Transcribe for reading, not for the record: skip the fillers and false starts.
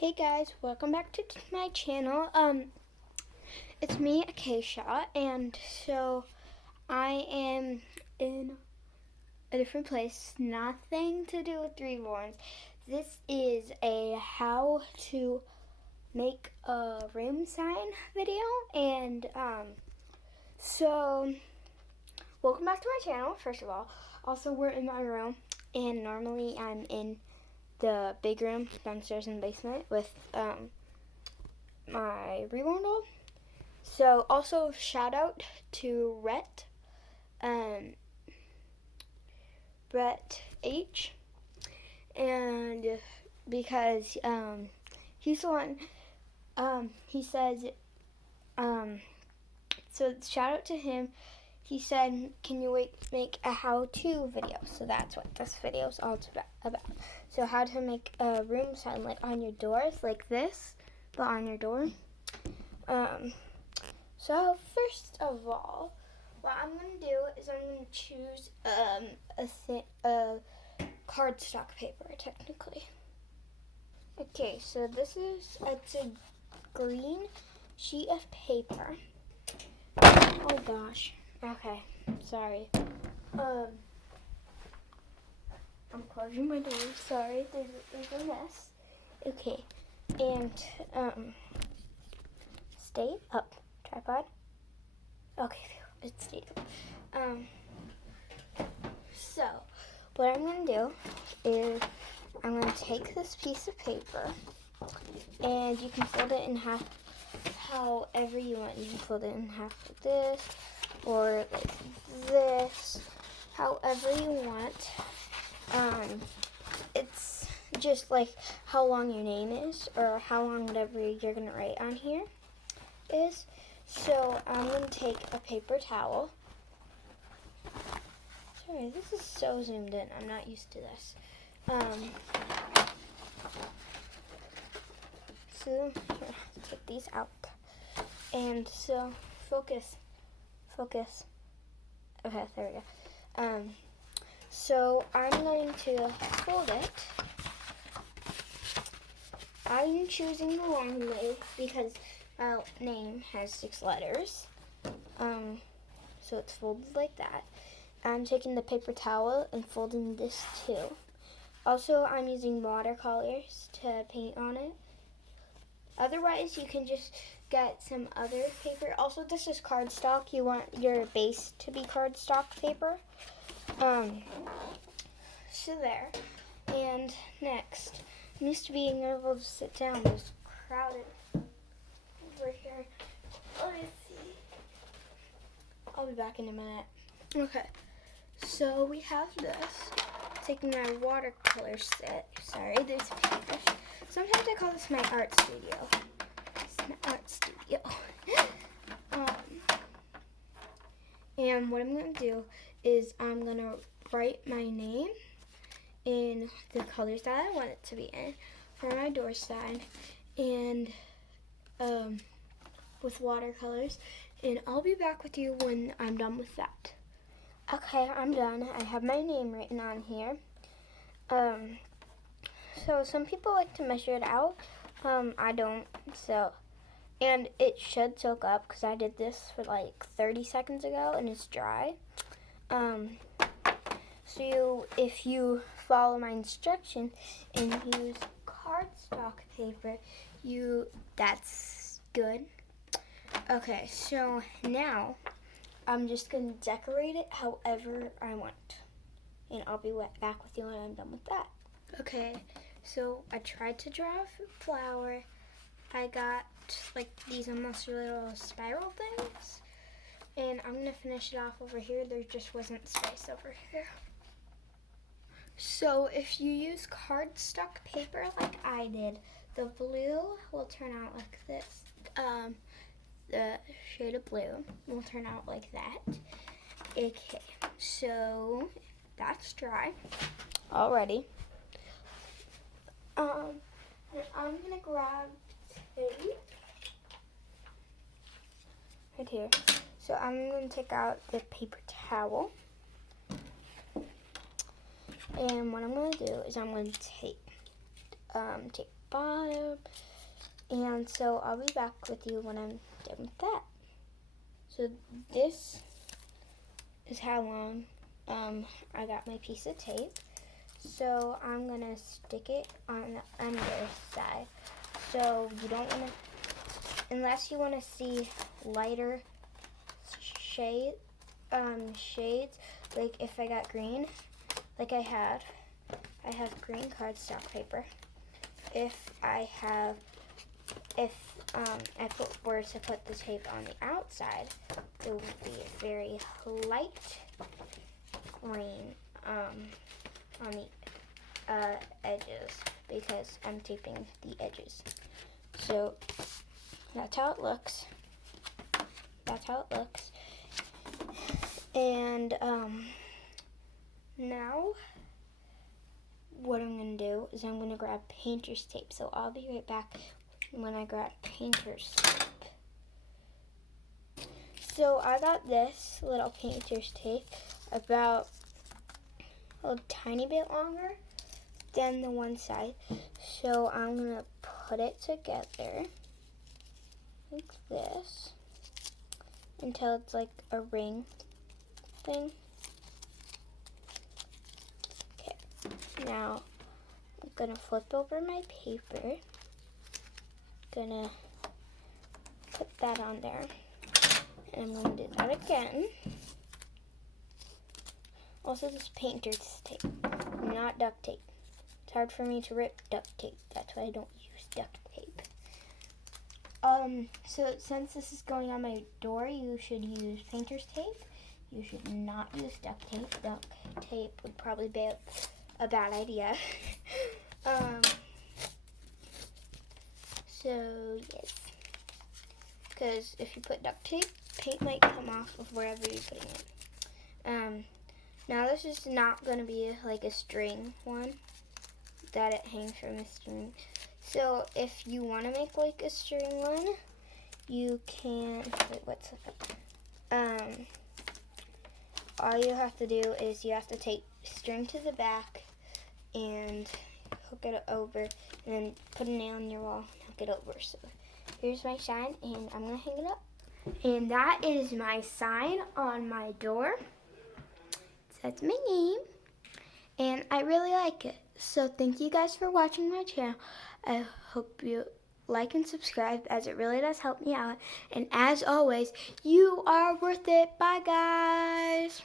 Hey guys, welcome back to my channel. It's me, Acacia, and so I am in a different place. Nothing to do with reborns. This is a how to make a room sign video, and so welcome back to my channel. First of all, also we're in my room, and normally I'm in the big room downstairs in the basement with my reborn doll. So also shout out to Brett H, and because he's the one he says so shout out to him. He said, can you make a how-to video? So that's what this video is all about. So how to make a room sign, like on your doors, like this, but on your door. So first of all, what I'm going to do is I'm going to choose a cardstock paper, technically. Okay, so it's a green sheet of paper. Oh gosh. Okay, sorry. I'm closing my door. Sorry, there's a mess. Okay, and stay up, tripod. Okay, it stayed up. So what I'm gonna do is I'm gonna take this piece of paper, and you can fold it in half however you want. You can fold it in half like this, or like this, however you want. It's just like how long your name is, or how long whatever you're gonna write on here is. So I'm gonna take a paper towel. Sorry, this is so zoomed in. I'm not used to this. So here, take these out. And so focus. Okay, there we go. So I'm going to fold it. I'm choosing the long way because my name has 6 letters. So it's folded like that. I'm taking the paper towel and folding this too. Also, I'm using watercolors to paint on it. Otherwise, you can just get some other paper. Also, this is cardstock. You want your base to be cardstock paper. So there. And next, I'm used to being able to sit down. It's crowded over here. Let me see. I'll be back in a minute. Okay. So we have this. Taking my watercolor set. Sorry, there's papers. Sometimes I call this my art studio. It's my art studio. And what I'm going to do is I'm going to write my name in the colors that I want it to be in for my door sign, and with watercolors. And I'll be back with you when I'm done with that. Okay, I'm done. I have my name written on here. So some people like to measure it out. I don't. So, and it should soak up because I did this for like 30 seconds ago and it's dry. So if you follow my instructions and use cardstock paper, that's good. Okay, so now I'm just gonna decorate it however I want, and I'll be back with you when I'm done with that. Okay, so I tried to draw a flower. I got like these almost little spiral things, and I'm gonna finish it off over here. There just wasn't space over here. So if you use cardstock paper like I did, the blue will turn out like this. The shade of blue will turn out like that. Okay, so that's dry already. And I'm gonna grab tape right here. So I'm gonna take out the paper towel, and what I'm gonna do is I'm gonna take bottom. And so I'll be back with you when I'm done with that. So this is how long I got my piece of tape. So I'm gonna stick it on the underside. So you don't wanna, unless you wanna see lighter shades, like if I got green, like I have green cardstock paper. If I were to put the tape on the outside, it would be very light green on the edges, because I'm taping the edges. So that's how it looks. And now what I'm going to do is I'm going to grab painter's tape. So I'll be right back when I grab painter's tape. So I got this little painter's tape about a tiny bit longer than the one side. So I'm going to put it together like this until it's like a ring thing. Okay, now I'm going to flip over my paper. Gonna put that on there, and I'm going to do that again. Also, this painter's tape, not duct tape. It's hard for me to rip duct tape. That's why I don't use duct tape. So since this is going on my door, you should use painter's tape. You should not use duct tape. Duct tape would probably be a bad idea. So yes, because if you put duct tape, paint might come off of wherever you're putting it. Now this is not going to be like a string one that it hangs from a string. So if you want to make like a string one, you can, all you have to do is you have to take string to the back and hook it over, and then put a nail in your wall and hook it over. So here's my sign, and I'm going to hang it up. And that is my sign on my door. That's my name, and I really like it. So thank you guys for watching my channel. I hope you like and subscribe, as it really does help me out. And as always, you are worth it. Bye, guys.